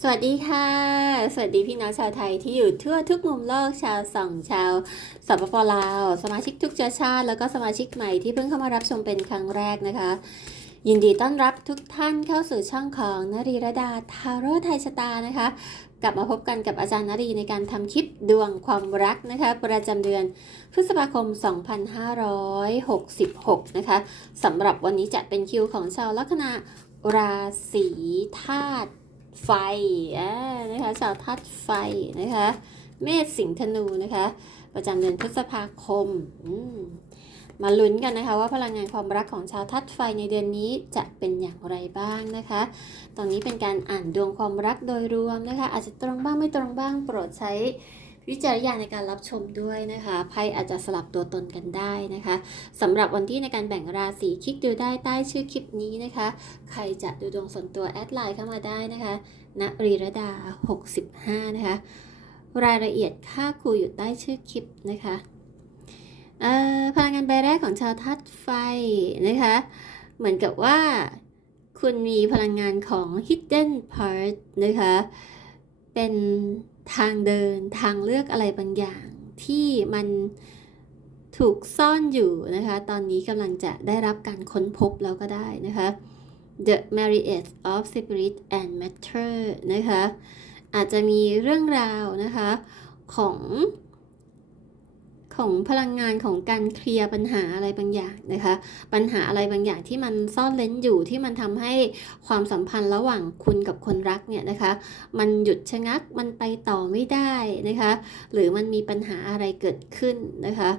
สวัสดีค่ะ สวัสดีพี่น้องชาวไทยที่อยู่ทั่วทุกมุมโลกชาวสองชาวสปปลาว สมาชิกทุกเชื้อชาติ แล้วก็สมาชิกใหม่ที่เพิ่งเข้ามารับชมเป็นครั้งแรกนะคะ ยินดีต้อนรับทุกท่านเข้าสู่ช่องของนรีรดาทาโร่ไทยชะตานะคะ กลับมาพบกันกับอาจารย์นรีในการทำคลิปดวงความรักนะคะ ประจำเดือนพฤษภาคม 2566 นะคะสำหรับวันนี้จะเป็นคิวของชาวลัคนาราศีธาตุ ไฟอ่านะคะชาวธาตุไฟนะคะ เมษสิงห์ธนูนะคะ ประจำเดือนพฤษภาคมอืมมาลุ้นกันนะคะว่าพลังงานความรักของชาวธาตุไฟในเดือนนี้จะเป็นอย่างไรบ้างนะคะ ตอนนี้เป็นการอ่านดวงความรักโดยรวมนะคะ อาจจะตรงบ้างไม่ตรงบ้างโปรดใช้ วิจารณญาณในการรับชมด้วยนะคะไพ่อาจจะสลับตัวตนกันได้นะคะสำหรับวันที่ในการแบ่งราศีคลิกดูได้ใต้ชื่อคลิปนี้นะคะ ใครจะดูดวงส่วนตัวแอดไลน์เข้ามาได้นะคะณรีรดา 65 นะคะ รายละเอียดค่าครูอยู่ใต้ชื่อคลิปนะคะพลังงานใบแรกของชาวธาตุไฟนะคะ เหมือนกับว่าคุณมีพลังงานของ hidden part นะคะ เป็น ทางเดินทางเลือกอะไรบางอย่าง ที่มันถูกซ่อนอยู่นะคะ ตอนนี้กำลังจะได้รับการค้นพบแล้วก็ได้นะคะ The Marriage of Spirit and Matter นะคะ อาจจะมีเรื่องราวนะคะของ ของพลังงานของการเคลียร์ปัญหาอะไรบางอย่างนะคะ ปัญหาอะไรบางอย่างที่มันซ่อนเล้นอยู่ที่มันทำให้ความสัมพันธ์ระหว่างคุณกับคนรักเนี่ยนะคะ มันหยุดชะงักมันไปต่อไม่ได้นะคะ หรือมันมีปัญหาอะไรเกิดขึ้นนะคะ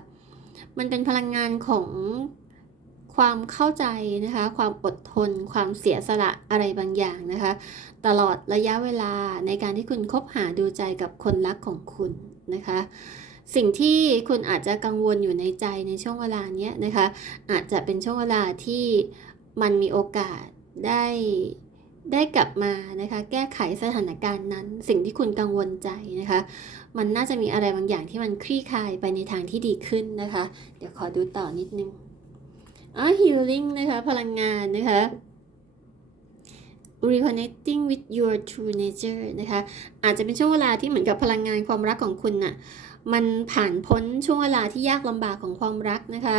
มันเป็นพลังงานของความเข้าใจนะคะ ความอดทน ความเสียสละอะไรบางอย่างนะคะ ตลอดระยะเวลาในการที่คุณคบหาดูใจกับคนรักของคุณนะคะ สิ่งที่คุณอาจจะกังวลอยู่ในใจในช่วงเวลาเนี้ยนะคะ อาจจะเป็นช่วงเวลาที่มันมีโอกาสได้ได้กลับมานะคะแก้ไขสถานการณ์นั้น สิ่งที่คุณกังวลใจนะคะ มันน่าจะมีอะไรบางอย่างที่มันคลี่คลายไปในทางที่ดีขึ้นนะคะ เดี๋ยวขอดูต่อนิดนึงอ๋อ healing นะคะพลังงานนะคะ reconnecting with your true nature นะคะอาจจะเป็นช่วงเวลาที่เหมือนกับพลังงานความรักของคุณน่ะ มันผ่านพ้นช่วงเวลาที่ยากลำบากของความรักนะคะ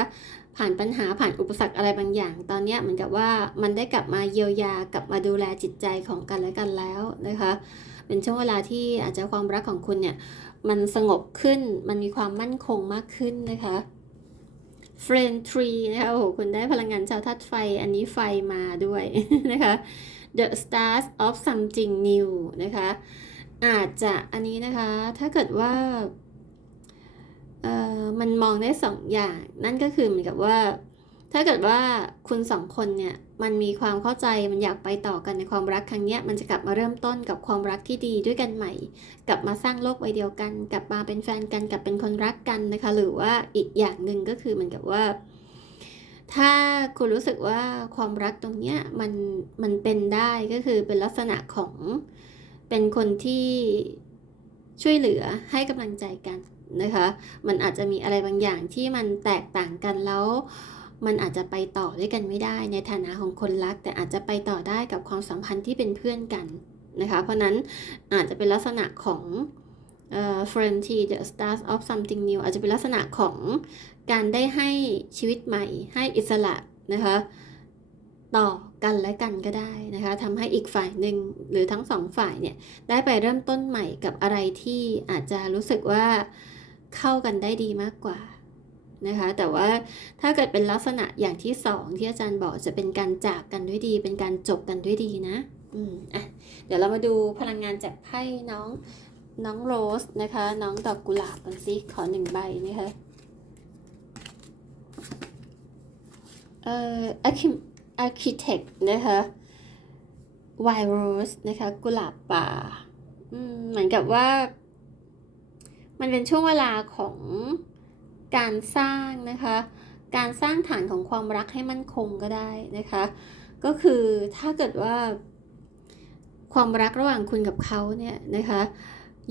ผ่านปัญหาผ่านอุปสรรคอะไรบางอย่าง ตอนนี้เหมือนกับว่ามันได้กลับมาเยียวยากลับมาดูแลจิตใจของกันและกันแล้วนะคะ เป็นช่วงเวลาที่อาจจะความรักของคุณเนี่ยมันสงบขึ้นมันมีความมั่นคงมากขึ้นนะคะ Friend Tree นะคะโอ้โหคุณได้พลังงานชาวธาตุไฟอันนี้ไฟมาด้วยนะคะ The Stars of Something New นะคะ อาจจะอันนี้นะคะ ถ้าเกิดว่า มันมองได้สองอย่าง นั่นก็คือเหมือนกับว่า ถ้าเกิดว่าคุณสองคนเนี่ยมันมีความเข้าใจมันอยากไปต่อกันในความรักครั้งเนี้ยมันจะกลับมาเริ่มต้นกับความรักที่ดีด้วยกันใหม่ กลับมาสร้างโลกใบเดียวกัน กลับมาเป็นแฟนกันกลับเป็นคนรักกันนะคะ หรือว่าอีกอย่างหนึ่งก็คือเหมือนกับว่า ถ้าคุณรู้สึกว่าความรักตรงเนี้ยมันมันเป็นได้ก็คือเป็นลักษณะของเป็นคนที่ช่วยเหลือให้กำลังใจกัน นะคะ มันอาจจะมีอะไรบางอย่างที่มันแตกต่างกันแล้ว มันอาจจะไปต่อด้วยกันไม่ได้ ในฐานะของคนรัก แต่อาจจะไปต่อได้กับความสัมพันธ์ที่เป็นเพื่อนกันนะคะ เพราะนั้นอาจจะเป็นลักษณะของเอ่อ friend T the start of something new อาจจะเป็นลักษณะของการได้ให้ชีวิตใหม่ ให้อิสระนะคะต่อกันและกันก็ได้นะคะทำให้อีกฝ่ายหนึ่งหรือทั้งสองฝ่ายเนี่ยได้ไปเริ่มต้นใหม่กับอะไรที่อาจจะรู้สึกว่า เข้ากันได้ดีมากกว่านะคะ แต่ว่าถ้าเกิดเป็นลักษณะอย่างที่สองที่อาจารย์บอกจะเป็นการจากกันด้วยดี เป็นการจบกันด้วยดีนะอืมอะเดี๋ยวเรามาดูพลังงานจากไพ่น้องน้องโรสนะคะ น้องดอกกุหลาบกันสิขอหนึ่งใบนะคะเอ่อ archi- architect นะคะ wild rose นะคะ กุหลาบป่าอืมเหมือนกับว่า มันเป็นช่วงเวลาของการสร้างนะคะ การสร้างฐานของความรักให้มั่นคงก็ได้นะคะ ก็คือถ้าเกิดว่าความรักระหว่างคุณกับเขาเนี่ยนะคะ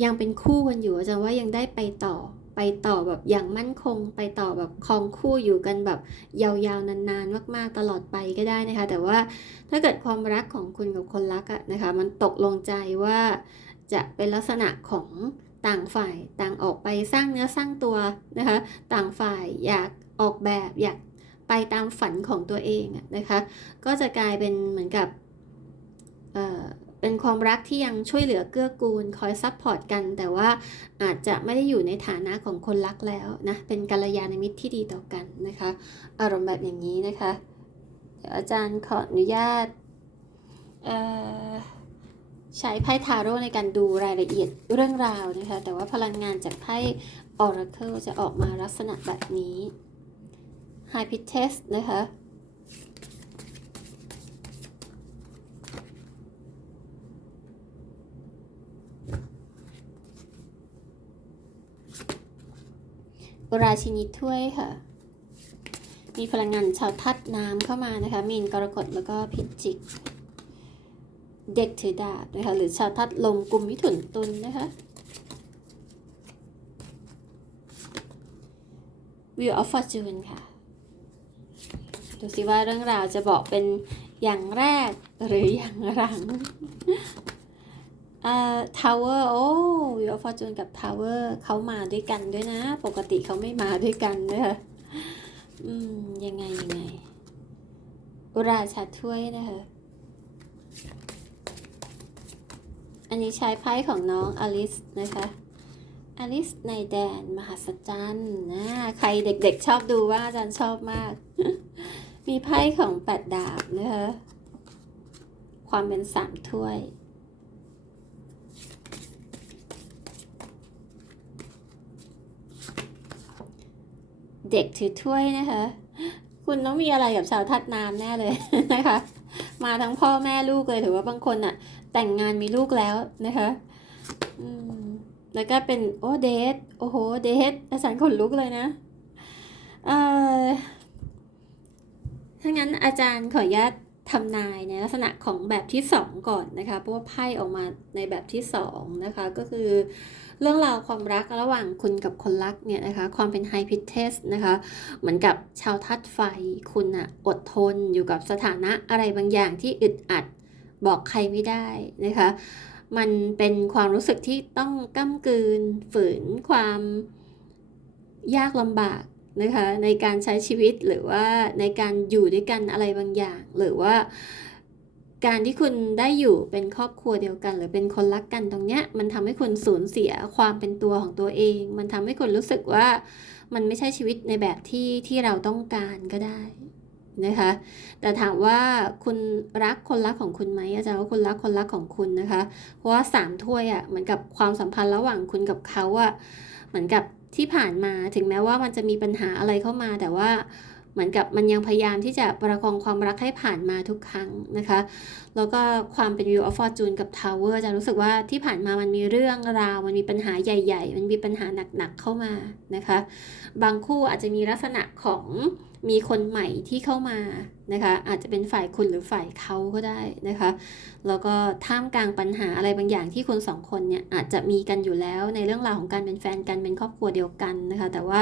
ยังเป็นคู่กันอยู่อาจารย์ว่ายังได้ไปต่อไปต่อแบบอย่างมั่นคง ไปต่อแบบคองคู่อยู่กันแบบยาวๆนานๆ มากๆตลอดไปก็ได้นะคะ แต่ว่าถ้าเกิดความรักของคุณกับคนรักอะนะคะ มันตกลงใจว่าจะเป็นลักษณะของ ต่างฝ่ายต่างออกไปสร้างเนื้อสร้างตัวนะคะ ต่างฝ่ายอยากออกแบบอยากไปตามฝันของตัวเองนะคะ ก็จะกลายเป็นเหมือนกับเออเป็นความรักที่ยังช่วยเหลือเกื้อกูล คอยซัพพอร์ตกัน แต่ว่าอาจจะไม่ได้อยู่ในฐานะของคนรักแล้วนะเป็นกัลยาณมิตรที่ดีต่อกันนะคะ อารมณ์แบบอย่างนี้นะคะ เดี๋ยวอาจารย์ขออนุญาตเอ่อ ใช้ไพ่ทาโร่ในการดูรายละเอียดเรื่องราวนะคะ แต่ว่าพลังงานจากไพ่ Oracle จะออกมาลักษณะแบบนี้ High p i t e s นะคะราชินีถ้วยค่ะ มีพลังงานชาวทัดน้ำเข้ามานะคะ มีนกรกฎแล้วก็พิจิก เด็กถือดาบนะคะหรือชาวทัดลมกลุ่มมิถุนตุลนะคะ Wheel of Fortune ค่ะ ดูสิว่าเรื่องราวจะบอกเป็นอย่างแรกหรืออย่างหลังเอ่อ Tower โอ้ Wheel of Fortune กับ Tower เขามาด้วยกันด้วยนะ ปกติเขาไม่มาด้วยกันนะคะอืม ยังไง ยังไง ราชาถ้วยนะคะ อันนี้ใช้ไพ่ของน้องอลิสนะคะอลิสในแดนมหัศจรรย์นะ ใครเด็กๆชอบดูว่าอาจารย์ชอบมาก มีไพ่ของแปดดาบนะคะความเป็นสามถ้วย เด็กถือถ้วยนะคะ คุณต้องมีอะไรกับชาวทัดน้ำแน่เลยนะคะ มาทั้งพ่อแม่ลูกเลยถือว่าบางคนอะแต่งงานมีลูกแล้วนะคะแล้วก็เป็นโอ้เดทโอ้โหเดทอาจารย์ขนลุกเลยนะเอ่อถ้างั้นอาจารย์ขออนุญาตทำนายในลักษณะของแบบที่สองก่อนนะคะเพราะว่าไพ่ออกมาในแบบที่สองนะคะก็คือ เรื่องราวความรักระหว่างคุณกับคนรักเนี่ยนะคะความเป็นไฮพิเทสนะคะเหมือนกับชาวทัดไฟคุณอะอดทนอยู่กับสถานะอะไรบางอย่างที่อึดอัดบอกใครไม่ได้นะคะมันเป็นความรู้สึกที่ต้องก้ำกืนฝืนความยากลำบากนะคะในการใช้ชีวิตหรือว่าในการอยู่ด้วยกันอะไรบางอย่าง หรือว่า การที่คุณได้อยู่เป็นครอบครัวเดียวกัน หรือเป็นคนรักกันตรงเนี้ยมันทำให้คุณสูญเสียความเป็นตัวของตัวเอง มันทำให้คุณรู้สึกว่ามันไม่ใช่ชีวิตในแบบที่ที่เราต้องการก็ได้นะคะ แต่ถามว่าคุณรักคนรักของคุณไหมอาจารย์ว่าคุณรักคนรักของคุณนะคะ เพราะว่าสามถ้วยอะ่ะเหมือนกับความสัมพันธ์ระหว่างคุณกับเขาอะ่ะเหมือนกับที่ผ่านมาถึงแม้ว่ามันจะมีปัญหาอะไรเข้ามาแต่ว่า เหมือนกับมันยังพยายามที่จะประคองความรักให้ผ่านมาทุกครั้งนะคะ แล้วก็ความเป็น View of Fortune กับ Tower จะรู้สึกว่าที่ผ่านมามันมีเรื่องราว มันมีปัญหาใหญ่ ๆ มันมีปัญหาหนักๆเข้ามานะคะ บางคู่อาจจะมีลักษณะของมีคนใหม่ที่เข้ามานะคะ อาจจะเป็นฝ่ายคุณหรือฝ่ายเขาก็ได้นะคะ แล้วก็ท่ามกลางปัญหาอะไรบางอย่างที่คนสองคนเนี่ยอาจจะมีกันอยู่แล้วในเรื่องราวของการเป็นแฟนกันเป็นครอบครัวเดียวกันนะคะ แต่ว่า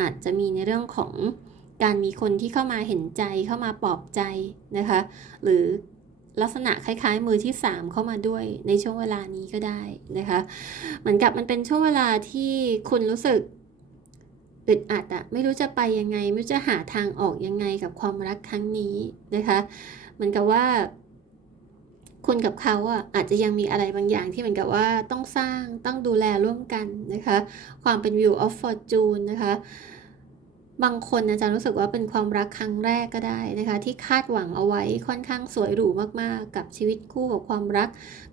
อาจจะมีในเรื่องของ การมีคนที่เข้ามาเห็นใจเข้ามาปลอบใจนะคะ หรือลักษณะคล้ายๆ มือที่ 3 เข้ามาด้วยในช่วงเวลานี้ก็ได้นะคะเหมือนกับมันเป็นช่วงเวลาที่คุณรู้สึกอึดอัดอะไม่รู้จะไปยังไง ไม่รู้จะหาทางออกยังไงกับความรักครั้งนี้นะคะเหมือนกับว่าคุณกับเขาอะอาจจะยังมีอะไรบางอย่างที่เหมือนกับว่าต้องสร้างต้องดูแลร่วมกันนะคะ ความเป็น view of fortune นะคะ บางคนอาจารย์รู้สึกว่าเป็นความรักครั้งแรกก็ได้นะคะ ที่คาดหวังเอาไว้ค่อนข้างสวยหรูมากๆ กับชีวิตคู่กับความรัก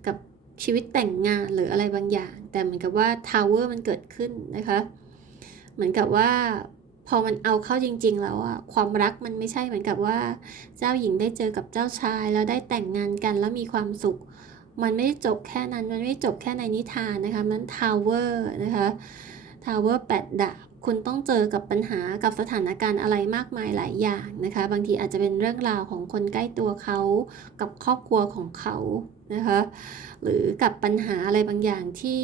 กับชีวิตแต่งงานหรืออะไรบางอย่าง แต่เหมือนกับว่าทาวเวอร์มันเกิดขึ้นนะคะ เหมือนกับว่าพอมันเอาเข้าจริง ๆ แล้วอะความรักมันไม่ใช่เหมือนกับว่า เจ้าหญิงได้เจอกับเจ้าชาย แล้วได้แต่งงานกันแล้วมีความสุข มันไม่ได้จบแค่นั้นมันไม่จบแค่ในนิทานนะคะมันทาวเวอร์นะคะทาวเวอร์แปดดาบ คุณต้องเจอกับปัญหากับสถานการณ์อะไรมากมายหลายอย่างนะคะ บางทีอาจจะเป็นเรื่องราวของคนใกล้ตัวเขา กับครอบครัวของเขานะคะ หรือกับปัญหาอะไรบางอย่างที่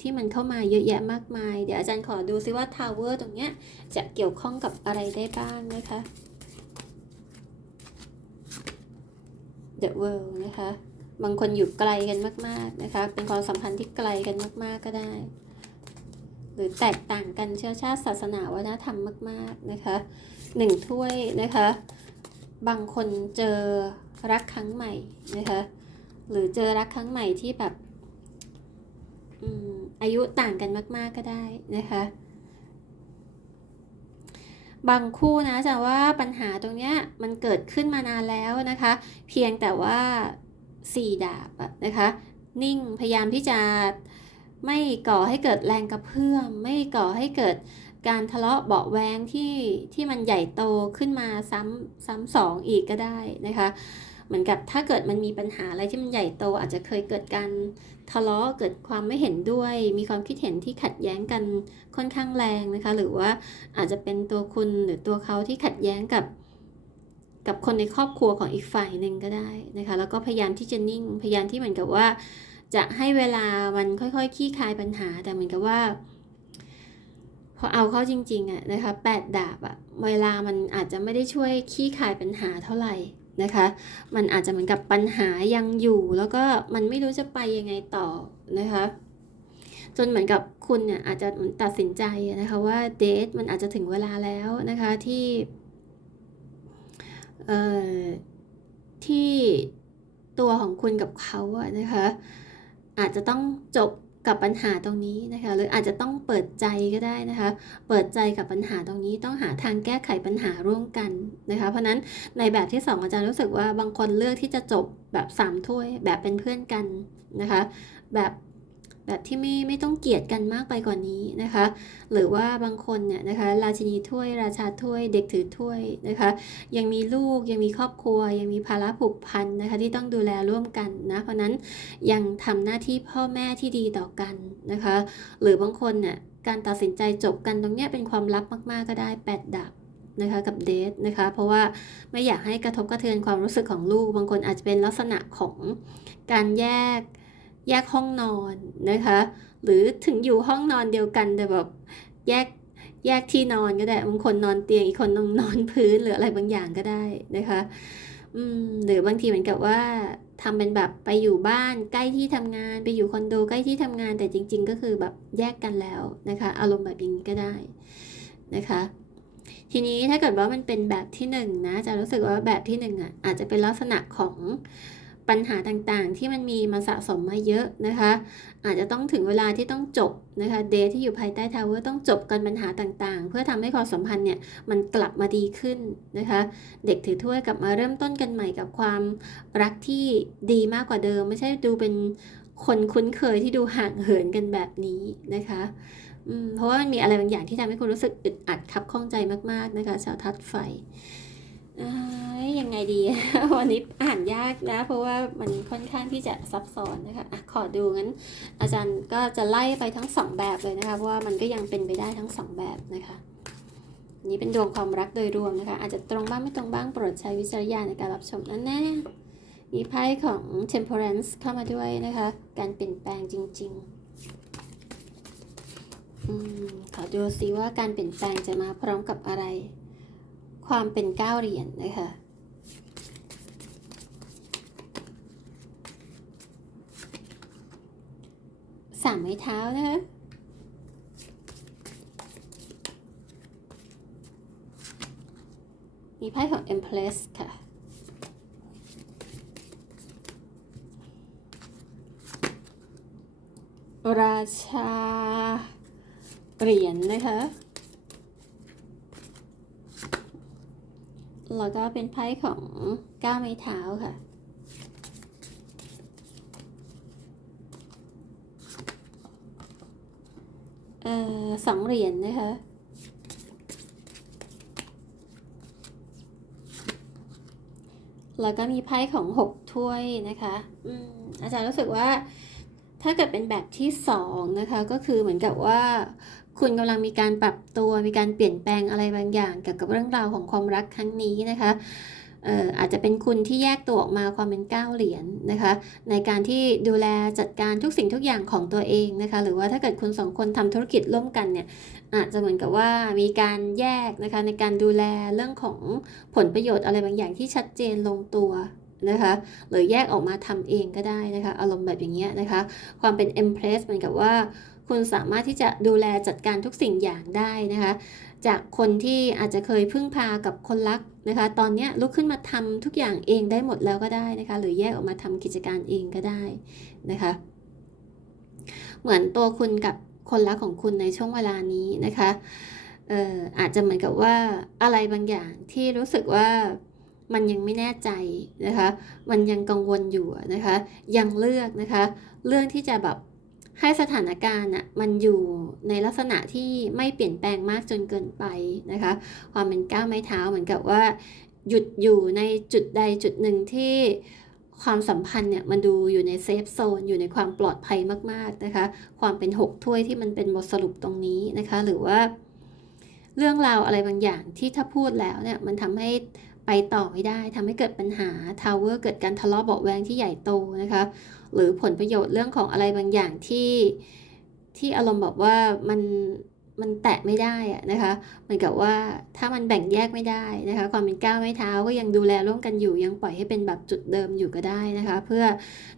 ที่มันเข้ามาเยอะแยะมากมาย เดี๋ยวอาจารย์ขอดูซิว่าทาวเวอร์ตรงเนี้ยจะเกี่ยวข้องกับอะไรได้บ้างนะคะ The World นะคะ บางคนอยู่ไกลกันมาก ๆ นะคะ เป็นความสัมพันธ์ที่ไกลกันมาก ๆ ก็ได้ หรือแตกต่างกันเชื้อชาติศาสนาวัฒนธรรมมาก ๆนะคะหนึ่งถ้วยนะคะบางคนเจอรักครั้งใหม่นะคะหรือเจอรักครั้งใหม่ที่แบบอายุต่างกันมาก ๆก็ได้นะคะบางคู่นะจะว่าปัญหาตรงเนี้ยมันเกิดขึ้นมานานแล้วนะคะ เพียงแต่ว่าสี่ดาบอะนะคะ นิ่งพยายามที่จะ ไม่ก่อให้เกิดแรงกระเพื่อม ไม่ก่อให้เกิดการทะเลาะเบาแวงที่ที่มันใหญ่โตขึ้นมาซ้ำซ้ำสองอีกก็ได้นะคะ เหมือนกับถ้าเกิดมันมีปัญหาอะไรที่มันใหญ่โต อาจจะเคยเกิดการทะเลาะเกิดความไม่เห็นด้วย มีความคิดเห็นที่ขัดแย้งกันค่อนข้างแรงนะคะ หรือว่าอาจจะเป็นตัวคุณหรือตัวเขาที่ขัดแย้งกับ กับคนในครอบครัวของอีกฝ่ายหนึ่งก็ได้นะคะ แล้วก็พยายามที่จะนิ่ง พยายามที่เหมือนกับว่า จะให้เวลามันค่อยๆคลี่คลายปัญหา แต่เหมือนกับว่า พอเอาเข้าจริงๆอะนะคะแปดดาบอะเวลามันอาจจะไม่ได้ช่วยคลี่คลายปัญหาเท่าไหร่นะคะ มันอาจจะเหมือนกับปัญหายังอยู่ แล้วก็มันไม่รู้จะไปยังไงต่อนะคะ จนเหมือนกับคุณเนี่ยอาจจะตัดสินใจนะคะว่าเดทมันอาจจะถึงเวลาแล้วนะคะที่เอ่อที่ตัวของคุณกับเขาอะนะคะ อาจจะต้องจบกับปัญหาตรงนี้นะคะหรืออาจจะต้องเปิดใจก็ได้นะคะ เปิดใจกับปัญหาตรงนี้ต้องหาทางแก้ไขปัญหาร่วมกันนะคะ เพราะนั้นในแบบที่สองอาจารย์รู้สึกว่าบางคนเลือกที่จะจบแบบสามถ้วยแบบเป็นเพื่อนกันนะคะ แบบ แบบที่ไม่ไม่ต้องเกลียดกันมากไปกว่านี้นะคะ หรือว่าบางคนเนี่ยนะคะราชินีถ้วยราชาถ้วยเด็กถือถ้วยนะคะ ยังมีลูกยังมีครอบครัว ยังมีภาระผูกพันนะคะที่ต้องดูแลร่วมกันนะเพราะนั้นยังทำหน้าที่พ่อแม่ที่ดีต่อกันนะคะ หรือบางคนเนี่ยการตัดสินใจจบกันตรงเนี้ยเป็นความลับมาก ๆ ก็ได้แปดดับนะคะกับเดทนะคะ เพราะว่าไม่อยากให้กระทบกระเทือนความรู้สึกของลูก บางคนอาจจะเป็นลักษณะของการแยก แยกห้องนอนนะคะ หรือถึงอยู่ห้องนอนเดียวกันแต่แบบแยกแยกที่นอนก็ได้บางคนนอนเตียงอีกคนนอนนอนพื้นหรืออะไรบางอย่างก็ได้นะคะอืมหรือบางทีเหมือนกับว่าทำเป็นแบบไปอยู่บ้านใกล้ที่ทำงานไปอยู่คอนโดใกล้ที่ทำงานแต่จริง ๆ ก็คือแบบแยกกันแล้วนะคะ อารมณ์แบบนี้ก็ได้นะคะ ทีนี้ถ้าเกิดว่ามันเป็นแบบที่หนึ่งนะจะรู้สึกว่าแบบที่หนึ่งอะอาจจะเป็นลักษณะของ ปัญหาต่างๆ ที่มันมีมาสะสมมาเยอะนะคะ อาจจะต้องถึงเวลาที่ต้องจบนะคะเดทที่อยู่ภายใต้ทาวเวอร์ต้องจบกันปัญหาต่างๆ เพื่อทำให้ความสัมพันธ์เนี่ยมันกลับมาดีขึ้นนะคะ เด็กถือถ้วยกลับมาเริ่มต้นกันใหม่กับความรักที่ดีมากกว่าเดิม ไม่ใช่ดูเป็นคนคุ้นเคยที่ดูห่างเหินกันแบบนี้นะคะเพราะว่ามันมีอะไรบางอย่างที่ทำให้คุณรู้สึกอึดอัดคับข้องใจมากๆนะคะชาวทัดไฟ ยยังไงดี วันนี้อ่านยากนะ เพราะว่ามันค่อนข้างที่จะซับซ้อนนะคะอะขอดูงั้น อาจารย์ก็จะไล่ไปทั้งสองแบบเลยนะคะ เพราะว่ามันก็ยังเป็นไปได้ทั้งสองแบบนะคะอันนี้เป็นดวงความรักโดยรวมนะคะ อาจจะตรงบ้างไม่ตรงบ้างโปรดใช้วิจารณญาณในการรับชมนั่นแน่มีไพ่ของ temperance เข้ามาด้วยนะคะ การเปลี่ยนแปลงจริงๆอมขอดูซิว่าการเปลี่ยนแปลงจะมาพร้อมกับอะไร ความเป็นเก้าเหรียญนะคะสามไม้เท้านะคะมีไพ่ของ Empress ค่ะราชาเหรียญนะคะ แล้วก็เป็นไพ่ของก้าไม้เท้าค่ะ เอ่อสองเหรียญนะคะ แล้วก็มีไพ่ของหกถ้วยนะคะอืมอาจารย์รู้สึกว่าถ้าเกิดเป็นแบบที่สองนะคะ ก็คือเหมือนกับว่า คุณกำลังมีการปรับตัวมีการเปลี่ยนแปลงอะไรบางอย่างเกี่ยวกับเรื่องราวของความรักครั้งนี้นะคะเอ่ออาจจะเป็นคุณที่แยกตัวออกมาความเป็นก้าเหรียญนะคะ ในการที่ดูแลจัดการทุกสิ่งทุกอย่างของตัวเองนะคะ หรือว่าถ้าเกิดคุณสองคนทำธุรกิจร่วมกันเนี่ยอาจจะเหมือนกับว่ามีการแยกนะคะในการดูแลเรื่องของผลประโยชน์อะไรบางอย่างที่ชัดเจนลงตัวนะคะหรือแยกออกมาทำเองก็ได้นะคะ อารมณ์แบบอย่างเงี้ยนะคะ ความเป็น empress เหมือนกับว่า คุณสามารถที่จะดูแลจัดการทุกสิ่งอย่างได้นะคะ จากคนที่อาจจะเคยพึ่งพากับคนรักนะคะ ตอนนี้ลุกขึ้นมาทำทุกอย่างเองได้หมดแล้วก็ได้นะคะ หรือแยกออกมาทำกิจการเองก็ได้นะคะ เหมือนตัวคุณกับคนรักของคุณในช่วงเวลานี้นะคะอออาจจะเหมือนกับว่าอะไรบางอย่างที่รู้สึกว่ามันยังไม่แน่ใจนะคะ มันยังกังวลอยู่นะคะ ยังเลือกนะคะ เรื่องที่จะแบบ ให้สถานการณ์อะมันอยู่ในลักษณะที่ไม่เปลี่ยนแปลงมากจนเกินไปนะคะ ความเป็นก้าวไม้เท้าเหมือนกับว่า หยุดอยู่ในจุดใดจุดหนึ่งที่ความสัมพันธ์เนี่ยมันดูอยู่ในเซฟโซนอยู่ในความปลอดภัยมากๆนะคะ ความเป็นหกถ้วยที่มันเป็นบทสรุปตรงนี้นะคะ หรือว่า เรื่องราวอะไรบางอย่างที่ถ้าพูดแล้วเนี่ยมันทำให้ ไปต่อไม่ได้ทำให้เกิดปัญหาทาวเวอร์เกิดการทะเลาะเบาะแวงที่ใหญ่โตนะคะหรือผลประโยชน์เรื่องของอะไรบางอย่างที่ที่อารมณ์บอกว่ามันมันแตะไม่ได้อะนะคะเหมือนกับว่าถ้ามันแบ่งแยกไม่ได้นะคะ ความเป็นก้าวไม่เท้าก็ยังดูแลร่วมกันอยู่ ยังปล่อยให้เป็นแบบจุดเดิมอยู่ก็ได้นะคะ เพื่อ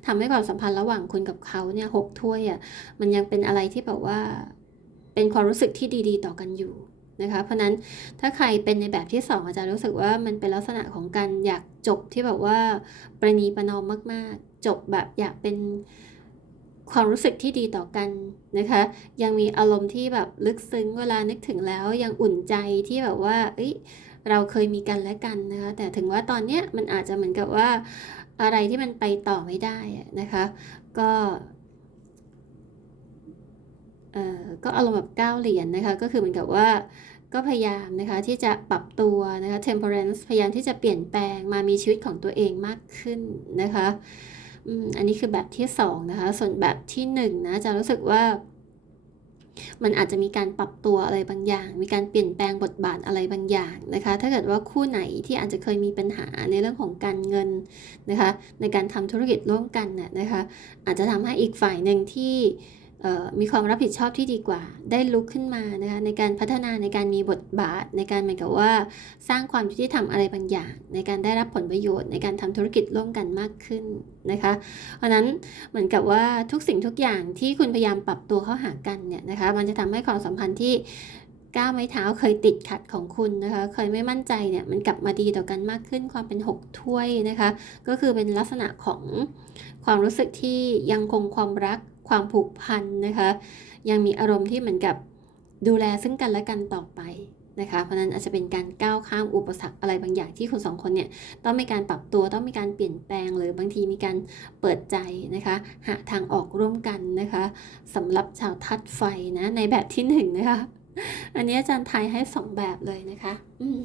ทำให้ความสัมพันธ์ระหว่างคุณกับเขาเนี่ยหกถ้วยอะมันยังเป็นอะไรที่แบบว่า เป็นความรู้สึกที่ดี ๆ ต่อกันอยู่ นะคะ เพราะนั้นถ้าใครเป็นในแบบที่สองอาจจะรู้สึกว่ามันเป็นลักษณะของการอยากจบที่แบบว่าประนีประนอมมาก ๆ จบแบบอยากเป็นความรู้สึกที่ดีต่อกันนะคะ ยังมีอารมณ์ที่แบบลึกซึ้งเวลานึกถึงแล้วยังอุ่นใจที่แบบว่า เอ้ยเราเคยมีกันและกันนะคะ แต่ถึงว่าตอนเนี้ยมันอาจจะเหมือนกับว่าอะไรที่มันไปต่อไม่ได้นะคะ ก็เอ่อก็อารมณ์แบบก้าเหรียญนะคะ ก็คือเหมือนกับว่า ก็พยายามนะคะที่จะปรับตัวนะคะ temperance พยายามที่จะเปลี่ยนแปลงมามีชีวิตของตัวเองมากขึ้นนะคะอันนี้คือแบบที่สองนะคะ ส่วนแบบที่หนึ่งนะจะรู้สึกว่ามันอาจจะมีการปรับตัวอะไรบางอย่าง มีการเปลี่ยนแปลงบทบาทอะไรบางอย่างนะคะ ถ้าเกิดว่าคู่ไหนที่อาจจะเคยมีปัญหาในเรื่องของการเงินนะคะ ในการทำธุรกิจร่วมกันน่ะนะคะ อาจจะทำให้อีกฝ่ายหนึ่งที่ มีความรับผิดชอบที่ดีกว่า ได้ลุกขึ้นมานะคะในการพัฒนาในการมีบทบาท ในการเหมือนกับว่าสร้างความยุติธรรมอะไรบางอย่าง ในการได้รับผลประโยชน์ ในการทำธุรกิจร่วมกันมากขึ้นนะคะ เพราะฉะนั้นเหมือนกับว่าทุกสิ่งทุกอย่างที่คุณพยายามปรับตัวเข้าหากันเนี่ยนะคะมันจะทำให้ความสัมพันธ์ที่ก้าวไม้เท้าเคยติดขัดของคุณนะคะ เคยไม่มั่นใจเนี่ยมันกลับมาดีต่อกันมากขึ้นความเป็นหกถ้วยนะคะ ก็คือเป็นลักษณะของความรู้สึกที่ยังคงความรัก ความผูกพันนะคะ ยังมีอารมณ์ที่เหมือนกับดูแลซึ่งกันและกันต่อไปนะคะ เพราะนั้นอาจจะเป็นการก้าวข้ามอุปสรรคอะไรบางอย่างที่คุณสองคนเนี่ยต้องมีการปรับตัวต้องมีการเปลี่ยนแปลงหรือบางทีมีการเปิดใจนะคะหาทางออกร่วมกันนะคะสำหรับชาวทัดไฟนะในแบบที่หนึ่งนะคะอันนี้อาจารย์ไทยให้สองแบบเลยนะคะ อืม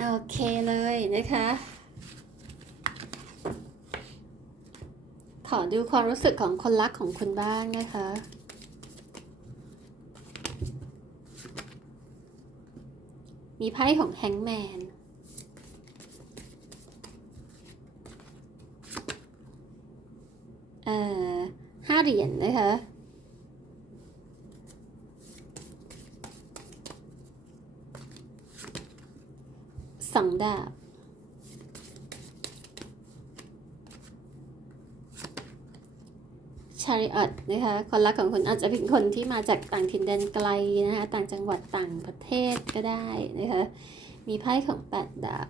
โอเคเลยนะคะ ขอดูความรู้สึกของคนรักของคุณบ้างนะคะ มีไพ่ของแฮงแมน เอ่อห้าเหรียญนะคะ สองดาบ ชาริออตนะคะคนรักของคุณอาจจะเป็นคนที่มาจากต่างถิ่นแดนไกลนะคะต่างจังหวัดต่างประเทศก็ได้นะคะมีไพ่ของแปดดาบ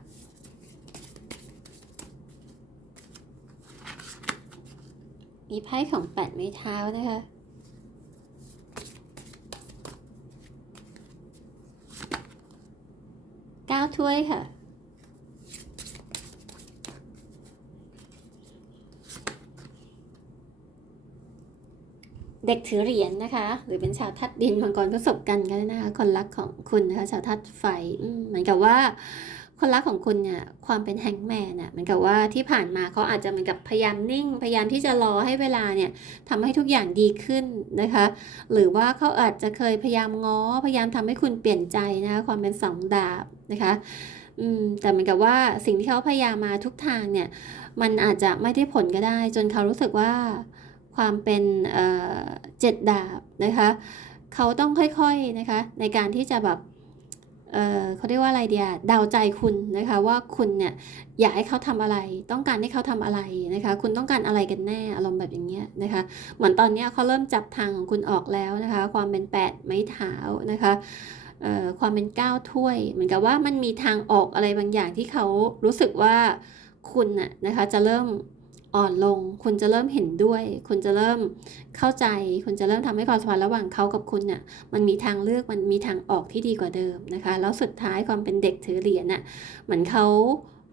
มีไพ่ของแปดไม้เท้านะคะเก้าถ้วยค่ะ เด็กถือเหรียญนะคะ หรือเป็นชาวทัดดินมังกรประสบกันก็ได้นะคะ คนรักของคุณนะคะชาวทัดไฟเหมือนกับว่า คนรักของคุณเนี่ยความเป็นแฮงแมนน่ะเหมือนกับว่าที่ผ่านมาเขาอาจจะเหมือนกับพยายามนิ่ง พยายามที่จะรอให้เวลาเนี่ยทำให้ทุกอย่างดีขึ้นนะคะ หรือว่าเขาอาจจะเคยพยายามง้อพยายามทำให้คุณเปลี่ยนใจนะคะความเป็นสองดาบนะคะอืมแต่เหมือนกับว่าสิ่งที่เขาพยายามมาทุกทางเนี่ยมันอาจจะไม่ได้ผลก็ได้ จนเขารู้สึกว่า ความเป็นเจ็ดดาบนะคะเขาต้องค่อยๆนะคะในการที่จะแบบเเขาเรียกว่าอะไรเดียเดาใจคุณนะคะว่าคุณเนี่ยอยากให้เขาทำอะไร ต้องการให้เขาทำอะไรนะคะ คุณต้องการอะไรกันแน่อารมณ์แบบอย่างเงี้ยนะคะเหมือนตอนนี้เขาเริ่มจับทางของคุณออกแล้วนะคะ ความเป็นแปดไม้เท้านะคะความเป็นก้าวถ้วย เหมือนกับว่ามันมีทางออกอะไรบางอย่างที่เขารู้สึกว่าคุณน่ะนะคะจะเริ่ม อ่อนลง คุณจะเริ่มเห็นด้วย คุณจะเริ่มเข้าใจ คุณจะเริ่มทำให้ความสัมพันธ์ระหว่างเขากับคุณเนี่ยมันมีทางเลือก มันมีทางออกที่ดีกว่าเดิมนะคะ แล้วสุดท้ายความเป็นเด็กถือเหรียญน่ะ เหมือนเขา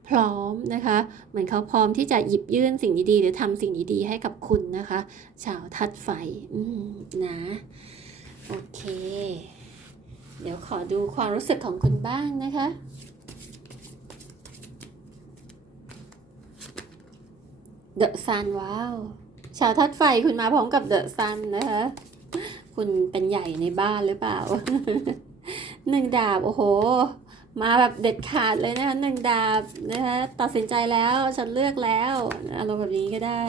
พร้อมนะคะ เหมือนเขาพร้อมที่จะหยิบยื่นสิ่งดีๆ หรือทำสิ่งดีๆให้กับคุณนะคะ ชาวทัดไฟอืนะ โอเค เดี๋ยวขอดูความรู้สึกของคุณบ้างนะคะ เดอะซันว้าว ชาวทัดไฟคุณมาพร้อมกับเดอะซันนะคะ คุณเป็นใหญ่ในบ้านหรือเปล่า หนึ่งดาบ โอ้โห มาแบบเด็ดขาดเลยนะคะหนึ่งดาบนะคะตัดสินใจแล้วฉันเลือกแล้วอารมณ์แบบนี้ก็ได้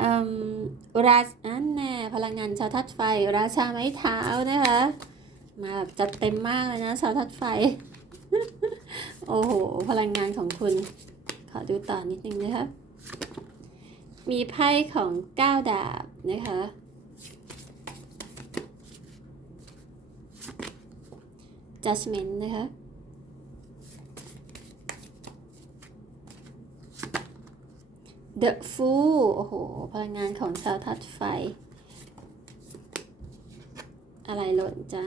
อราชอันแน่พลังงานชาวทัดไฟ ราชาไม้เท้านะคะ มาแบบจัดเต็มมากเลยนะชาวทัดไฟ โอ้โห พลังงานของคุณ ขอดูต่อนิดนึงนะคะ มีไพ่ของก้าวดาบนะคะ judgment นะคะ The Fool โอ้โห พลังงานของชาวทัดไฟ อะไรหล่นจ้า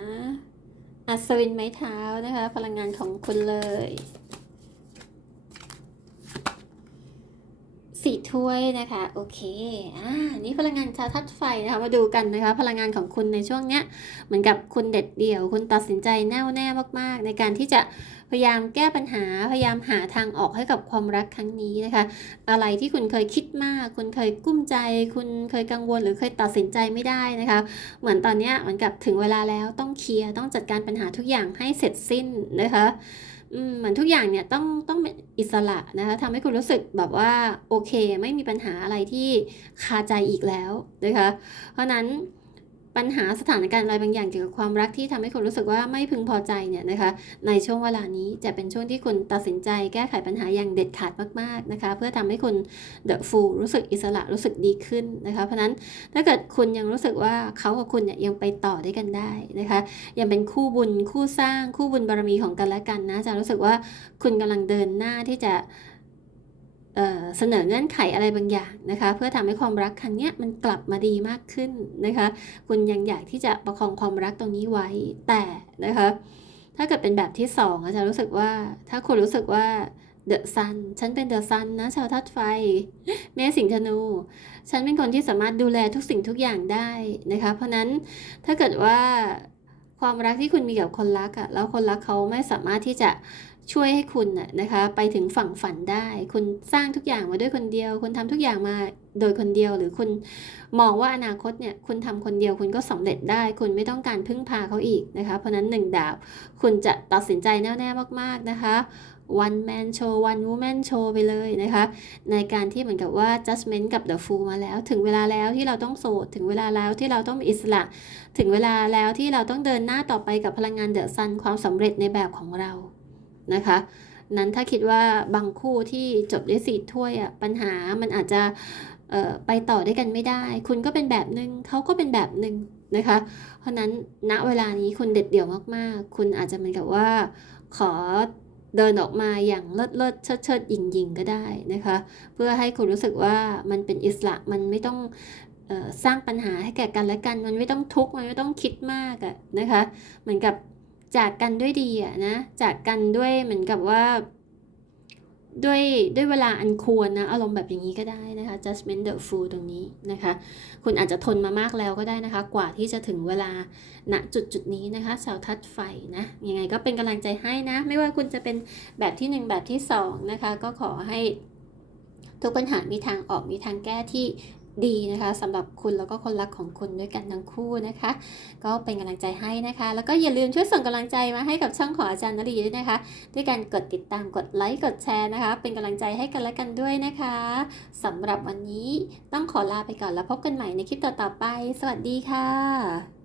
อัศวินไม้เท้านะคะ พลังงานของคุณเลย สี่ ถ้วยนะคะ โอเคอ่านี่พลังงานชาทัดไฟนะคะมาดูกันนะคะ พลังงานของคุณในช่วงเนี้ยเหมือนกับคุณเด็ดเดี่ยว คุณตัดสินใจแน่วแน่มากๆ ในการที่จะพยายามแก้ปัญหาพยายามหาทางออกให้กับความรักครั้งนี้นะคะ อะไรที่คุณเคยคิดมาก คุณเคยกุ้มใจ คุณเคยกังวลหรือเคยตัดสินใจไม่ได้นะคะ เหมือนตอนเนี้ยเหมือนกับถึงเวลาแล้วต้องเคลียร์ต้องจัดการปัญหาทุกอย่างให้เสร็จสิ้นนะคะ เหมือนทุกอย่างเนี่ยต้องต้องเป็นอิสระนะคะทำให้คุณรู้สึกแบบว่าโอเค ไม่มีปัญหาอะไรที่คาใจอีกแล้วนะคะ เพราะฉะนั้น ปัญหาสถานการณ์อะไรบางอย่างเกี่ยวกับความรักที่ทำให้คุณรู้สึกว่าไม่พึงพอใจเนี่ยนะคะในช่วงเวลานี้จะเป็นช่วงที่คุณตัดสินใจแก้ไขปัญหาอย่างเด็ดขาดมากๆนะคะเพื่อทำให้คุณ The Fool รู้สึกอิสระรู้สึกดีขึ้นนะคะเพราะนั้นถ้าเกิดคุณยังรู้สึกว่าเขากับคุณเนี่ยยังไปต่อด้วยกันได้นะคะยังเป็นคู่บุญคู่สร้างคู่บุญบารมีของกันและกันนะจะรู้สึกว่าคุณกำลังเดินหน้าที่จะ เสนอเงื่อนไขอะไรบางอย่างนะคะ เพื่อทำให้ความรักครั้งนี้มันกลับมาดีมากขึ้นนะคะ คุณยังอยากที่จะประคองความรักตรงนี้ไว้แต่นะคะ ถ้าเกิดเป็นแบบที่สองอาจจะรู้สึกว่าถ้าคุณรู้สึกว่าเดอะซันฉันเป็นเดอะซันนะชาวทัดไฟแม่สิงห์ธนู ฉันเป็นคนที่สามารถดูแลทุกสิ่งทุกอย่างได้นะคะ เพราะนั้นถ้าเกิดว่าความรักที่คุณมีกับคนรักอะแล้วคนรักเขาไม่สามารถที่จะ ช่วยให้คุณนะนะคะไปถึงฝั่งฝันได้ คุณสร้างทุกอย่างมาด้วยคนเดียว คุณทำทุกอย่างมาโดยคนเดียว หรือคุณมองว่าอนาคตเนี่ยคุณทำคนเดียวคุณก็สำเร็จได้ คุณไม่ต้องการพึ่งพาเขาอีกนะคะ เพราะนั้นหนึ่งดาบคุณจะตัดสินใจแน่วแน่มากๆนะคะ one man show one woman show ไปเลยนะคะ ในการที่เหมือนกับว่า judgment กับ the fool มาแล้ว ถึงเวลาแล้วที่เราต้องโสด ถึงเวลาแล้วที่เราต้องอิสระ ถึงเวลาแล้วที่เราต้องเดินหน้าต่อไปกับพลังงาน the sun ความสำเร็จในแบบของเรา นะคะ นั้นถ้าคิดว่าบางคู่ที่จบด้วยสี่ถ้วยอะปัญหามันอาจจะไปต่อด้วยกันไม่ได้ คุณก็เป็นแบบหนึ่งเขาก็เป็นแบบหนึ่งนะคะ เพราะนั้นณเวลานี้คุณเด็ดเดี่ยวมากๆ คุณอาจจะเหมือนกับว่าขอเดินออกมาอย่างเลิศเลิศเชิดเชิดยิงยิงก็ได้นะคะ เพื่อให้คุณรู้สึกว่ามันเป็นอิสระมันไม่ต้องออสร้างปัญหาให้แก่กันและกัน มันไม่ต้องทุกข์มันไม่ต้องคิดมากอะนะคะ เหมือนกับ จากกันด้วยดีอะนะ จากกันด้วยเหมือนกับว่า ด้วยด้วยเวลาอันควรนะ อารมณ์แบบอย่างนี้ก็ได้นะคะ judgment the fool ตรงนี้นะคะ คุณอาจจะทนมามากแล้วก็ได้นะคะ กว่าที่จะถึงเวลาณจุดจุดนี้นะคะสาวทัดไฟนะ ยังไงก็เป็นกำลังใจให้นะ ไม่ว่าคุณจะเป็นแบบที่หนึ่งแบบที่สองนะคะ ก็ขอให้ทุกปัญหามีทางออกมีทางแก้ที่ ดีนะคะสำหรับคุณแล้วก็คนรักของคุณด้วยกันทั้งคู่นะคะ ก็เป็นกำลังใจให้นะคะ แล้วก็อย่าลืมช่วยส่งกำลังใจมาให้กับช่องของอาจารย์นรีด้วยนะคะ ด้วยการกดติดตามกดไลค์กดแชร์นะคะ เป็นกำลังใจให้กันและกันด้วยนะคะสำหรับวันนี้ต้องขอลาไปก่อนแล้วพบกันใหม่ในคลิปต่อๆไป สวัสดีค่ะ